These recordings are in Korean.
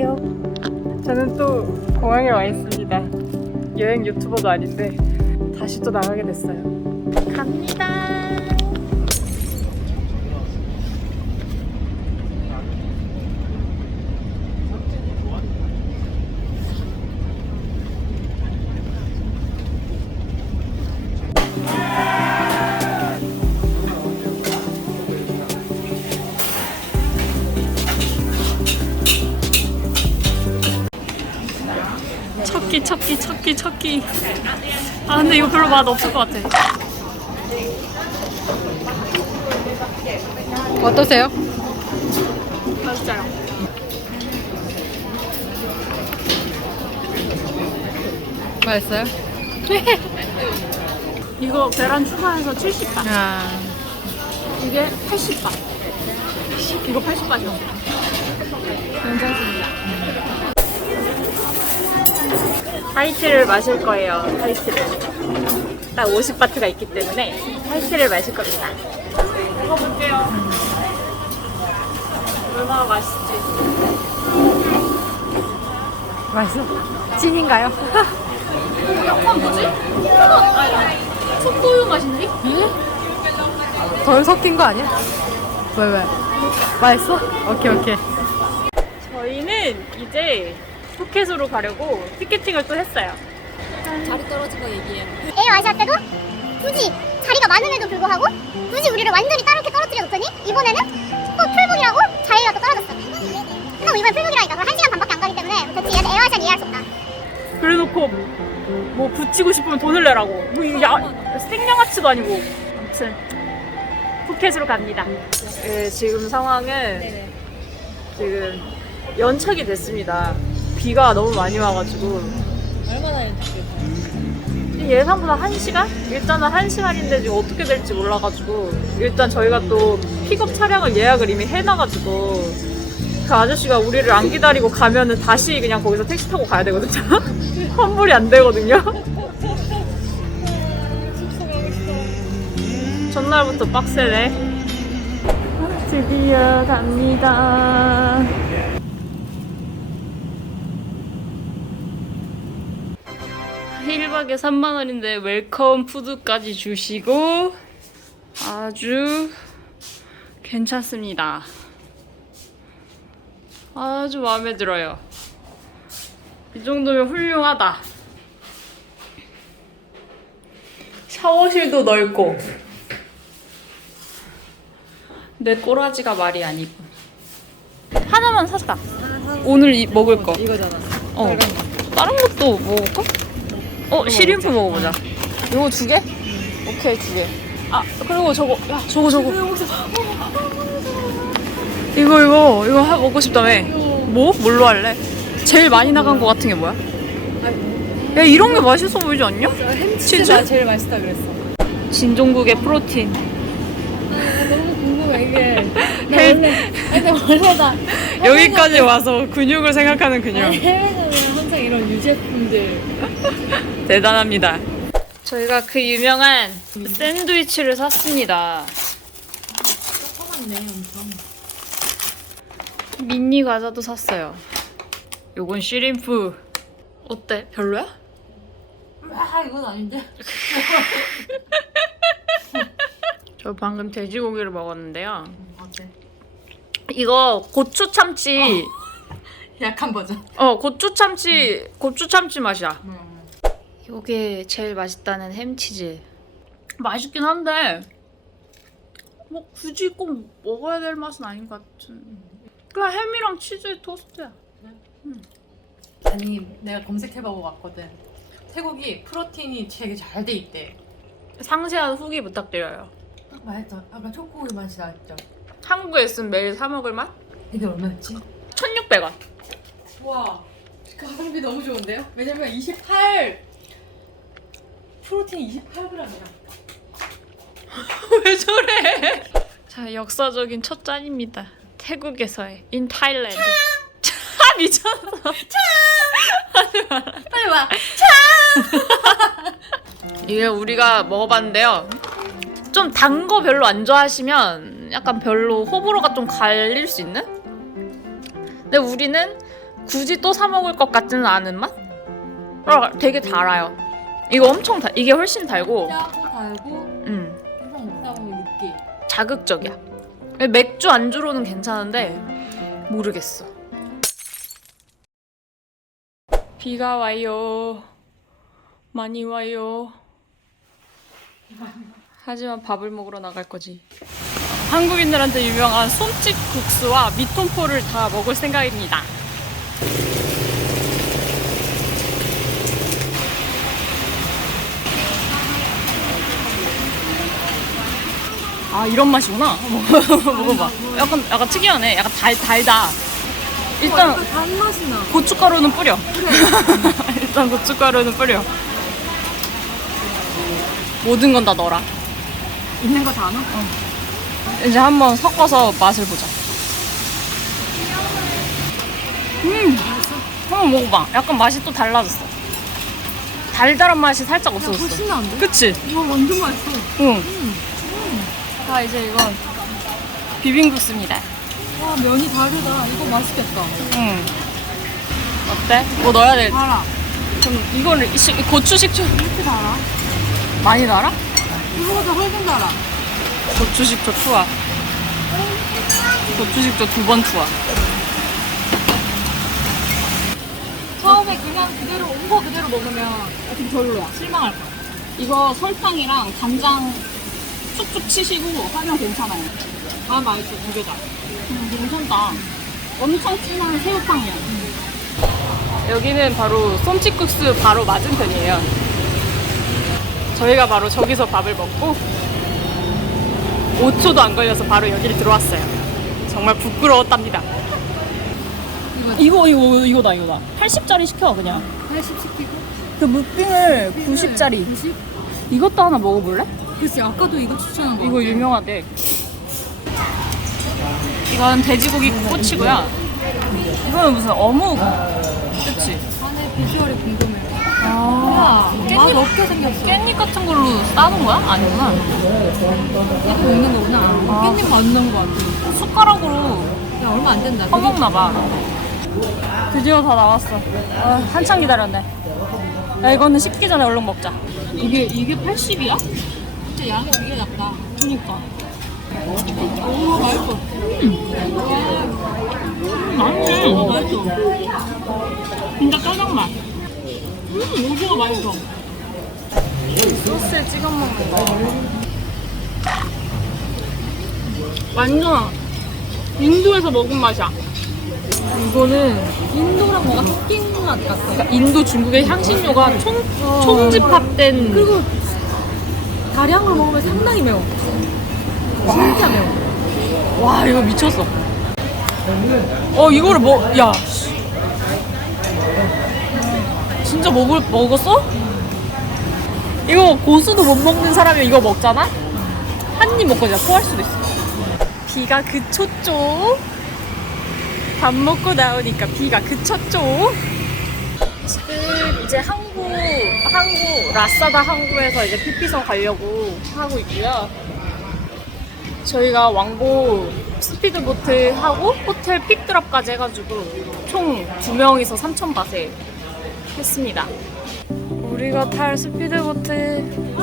안녕하세요. 저는 또 공항에 와 있습니다. 여행 유튜버도 아닌데 다시 또 나가게 됐어요. 갑니다. 첫끼 첫끼 아 근데 이거 별로 맛 없을 것 같아. 어떠세요? 맛있어요. 맛있어요? 이거 계란 추가해서 70바. 아, 이게 80바. 이거 80바죠? 괜찮습니다 하이트를 마실 거예요 하이트를 딱 50바트가 있기 때문에 하이트를 마실 겁니다 먹어볼게요 얼마나 맛있지 맛있어? 찐인가요? 약간 뭐지? 속도유 맛인데? 덜 섞인 거 아니야? 왜, 왜? 맛있어? 오케이, 오케이. 저희는 이제 푸켓으로 가려고 티켓팅을 또 했어요. 자리 떨어진 거 얘기해. 에어 아시아 때도 굳이 자리가 많음에도 불구하고 굳이 우리를 완전히 따롭게 떨어뜨려 놓더니 이번에는 또 풀북이라고 자리가 또 떨어졌어. 그럼 이번 풀북이라니까 그럼 1시간 반밖에 안 가기 때문에 대체 얘는 에어 아시아 이해할 수 없다. 그래놓고 뭐 붙이고 싶으면 돈을 내라고. 뭐 이게 야, 생양아치도 아니고. 아무튼 푸켓으로 갑니다. 네, 지금 상황은 지금 연착이 됐습니다. 비가 너무 많이 와가지고. 얼마나 연습해? 예상보다 1시간? 일단은 1시간인데 지금 어떻게 될지 몰라가지고 일단 저희가 또 픽업 차량을 예약을 이미 해놔가지고 그 아저씨가 우리를 안 기다리고 가면은 다시 그냥 거기서 택시 타고 가야 되거든요 환불이 안 되거든요 전날부터 빡세네 드디어 갑니다 1박에 3만 원인데 웰컴 푸드까지 주시고 아주 괜찮습니다. 아주 마음에 들어요. 이 정도면 훌륭하다. 샤워실도 넓고 내 꼬라지가 말이 아니고 하나만 사자. 오늘 이, 먹을 거. 이거잖아. 어. 다른 것도 먹을까? 어, 시림프 먹어보자. 이거 두 개? 오케이, 두 개. 아, 그리고 저거, 야, 저거, 저거. 이거, 이거, 이거 하- 먹고 싶다며. 뭐? 뭘로 할래? 제일 많이 나간 거 같은 게 뭐야? 야, 이런 게 맛있어 보이지 않냐? 치즈? 제일 맛있다 그랬어. 진종국의 프로틴. 너무 궁금해, 이게. 헬- 원래, 아니, 원래 나 여기까지 와서 근육을 생각하는 근육. 해외에서는 항상 이런 유제품들. 대단합니다. 저희가 그 유명한 샌드위치를 샀습니다. 사봤네, 엄청. 미니 과자도 샀어요. 요건 쉬림프. 어때? 별로야? 아, 이건 아닌데? 저 방금 돼지고기를 먹었는데요. 어때? 이거 고추 참치. 약한 버전. 어, 고추 참치, 고추 참치 맛이야. 음. 요게 제일 맛있다는 햄치즈. 맛있긴 한데 뭐 굳이 꼭 먹어야 될 맛은 아닌 것 같은. 그냥 햄이랑 치즈의 토스트야. 아니, 내가 검색해보고 왔거든. 태국이 프로틴이 되게 잘 돼 있대. 상세한 후기 부탁드려요. 딱 맛있어. 아까 초코우유 맛이 나왔죠? 한국에 있으면 매일 사 먹을 맛? 이게 얼마였지? 1,600원. 와 가성비 너무 좋은데요? 왜냐면 28 프로틴 28g이야. 왜 저래? 자, 역사적인 첫 잔입니다. 태국에서의 in Thailand. 차 미쳤어. 빨리 와. 이게 우리가 먹어봤는데요. 좀 단 거 별로 안 좋아하시면 약간 별로 호불호가 좀 갈릴 수 있는? 근데 우리는 굳이 또 사 먹을 것 같지는 않은 맛? 아, 되게 달아요. 이거 엄청 달. 이게 훨씬 달고, 짜고 달고 음, 항상 먹다 보면 느끼. 자극적이야. 맥주 안주로는 괜찮은데 모르겠어. 비가 와요. 많이 와요. 하지만 밥을 먹으러 나갈 거지. 한국인들한테 유명한 솜집 국수와 미톤포를 다 먹을 생각입니다. 아 이런 맛이구나. 먹어봐. 약간 약간 특이하네. 약간 달 달다. 일단 단맛이 나. 고춧가루는 뿌려. 일단 고춧가루는 뿌려. 모든 건 다 넣어라. 있는 거 다 넣어? 이제 한번 섞어서 맛을 보자. 음, 한번 먹어봐. 약간 맛이 또 달라졌어. 달달한 맛이 살짝 없어졌어. 훨씬 나은데? 그치? 이거 완전 맛있어. 응. 자, 이제 이건 비빔국수입니다. 와 면이 다르다. 이거 맛있겠다. 응. 어때? 뭐 넣어야 돼? 달아. 그럼 이거를 이 식- 고추 식초 이렇게 달아? 많이 달아? 이거보다 훨씬 달아. 고추 식초 투하. 고추 식초 두 번 투하. 처음에 그냥 그대로 그대로 먹으면 좀 별로야. 실망할 거야. 이거 설탕이랑 간장 쑥쑥 치시고 하면 괜찮아요. 다 맛있어 두개 다. 음, 괜찮다. 엄청 진한 새우탕이야. 여기는 바로 솜치국수 바로 맞은편이에요. 저희가 바로 저기서 밥을 먹고 5초도 안 걸려서 바로 여기를 들어왔어요. 정말 부끄러웠답니다. 이거 이거 이거다 이거다. 80짜리 시켜 그냥. 80 시키고. 그 무빙을 90짜리. 90? 이것도 하나 먹어볼래? 그치 아까도 이거 추천한 거. 이거 유명하대. 이건 돼지고기 꼬치고요. 이거는 무슨 어묵. 그치? 안에 비주얼이 궁금해. 아, 깻잎 없게 생겼어. 깻잎 같은 걸로 싸는 거야? 아니구나. 이렇게 먹는 거구나. 깻잎 맞는 거 같아. 숟가락으로 야 얼마 안 된다. 퍼먹나 봐. 드디어 다 나왔어. 아, 한참 기다렸네. 야, 이거는 식기 전에 얼른 먹자. 이게, 이게 80이야? 진짜 양이 되게 작다. 그니까. 오 맛있어. 맛있네. 어, 맛있어. 진짜 짜장 맛. 음, 오징어 맛있어. 소스에 찍어 먹는 거. 완전 인도에서 먹은 맛이야. 이거는 인도랑 뭐가 섞인 맛 같아. 그러니까 인도 중국의 향신료가 총, 총집합된 그리고 다량을 먹으면 상당히 매워. 진짜 매워. 와 이거 미쳤어. 어 이거를 뭐 야. 씨. 진짜 먹을 먹었어? 이거 고수도 못 먹는 사람이 이거 먹잖아? 한 입 먹고 진짜 토할 수도 있어. 비가 그쳤죠? 밥 먹고 나오니까 비가 그쳤죠? 지금 이제 항구 항구 라싸다 항구에서 이제 피피성 가려고 하고 있고요. 저희가 왕복 스피드보트 하고 호텔 픽드랍까지 해가지고 총두 명이서 3천 바세 했습니다. 우리가 탈 스피드보트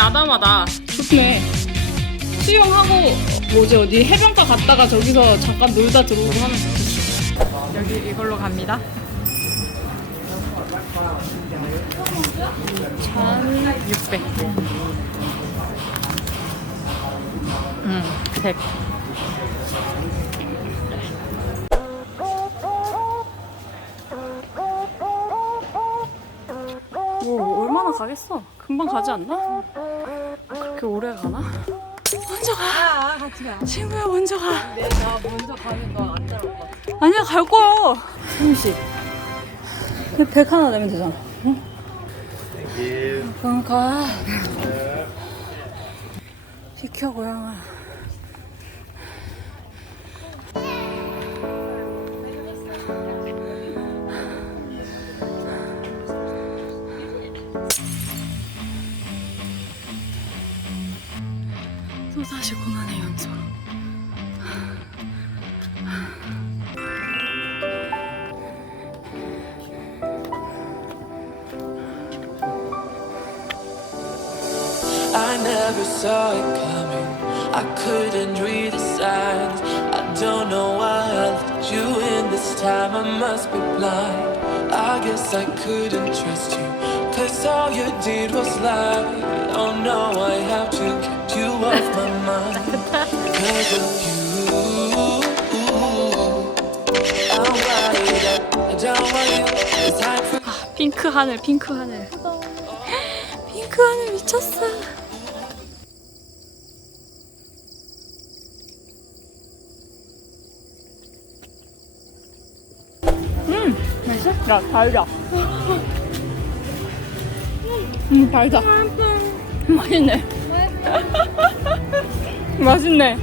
아담하다. 좋네. 수영하고 뭐지 어디 해변가 갔다가 저기서 잠깐 놀다 들어오고 하면 좋겠어. 여기 이걸로 갑니다. 1,600. 음, 100. 뭐 얼마나 가겠어? 금방 가지 않나? 그렇게 오래 가나? 먼저 가. 아, 같이 가. 친구야 먼저 가. 내가 먼저 가면 너안 따라올 것 같아. 아니야 갈 거야. 잠시. 백 하나 내면 되잖아. 응? 그럼 가. 비 비켜 고양아. 또다시 고난의 연속. I never saw it coming. I couldn't read the signs. I don't know why I let you in this time. I must be blind. I guess I couldn't trust you. Cause all you did was lie. Oh no, I have to get you off my mind. Cause of you. I'm worried. I don't want you. It's time for 핑크 하늘, 핑크 하늘. 핑크 하늘 미쳤어. 음, 맛있어? 야, 달다. 음, 달다. 맛있네. 맛있네.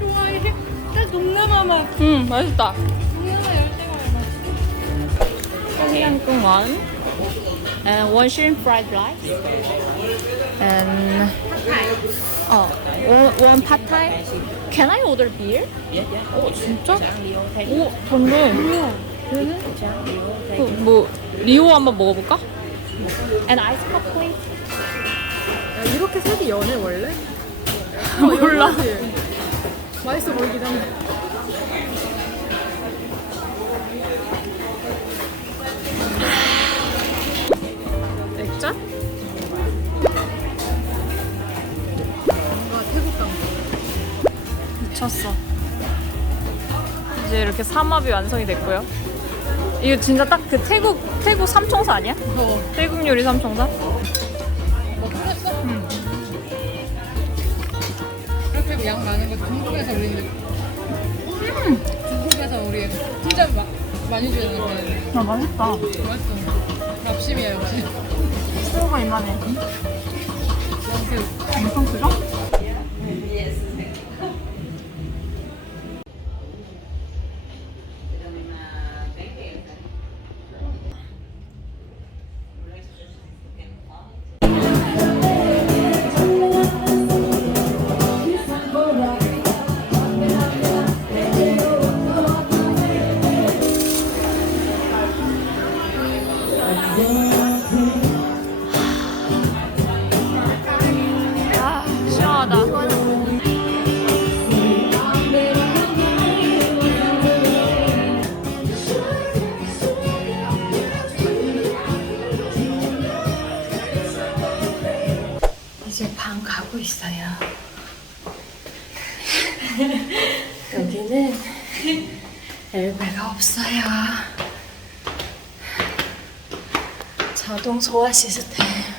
좋아해. 진짜 존나 많아. 음, 맛있다. 하나 열 개가 얼마? 청양꿍 one and one shrimp fried rice and 어 pad thai. Can I order beer? 어 진짜? 오 근데 그, 뭐 리오 한번 먹어볼까? And ice cup please. 야, 이렇게 색이 연해 원래? 몰라. 연하지? 맛있어 보이긴 한데. 액자? 태국. 미쳤어. 이제 이렇게 삼합이 완성이 됐고요. 이거 진짜 딱 그 태국 태국 삼총사 아니야? 어. 태국 요리 삼총사? 응. 이렇게 양 많은 거 중국에서 우리는 중국에서 우리 진짜 마, 많이 주는 거야. 야 맛있다. 맛있어. rap심이야 역시. 새우가 이만해. 엄청 크죠? 있어요. 여기는 엘베가 없어요. 자동 소화 시스템.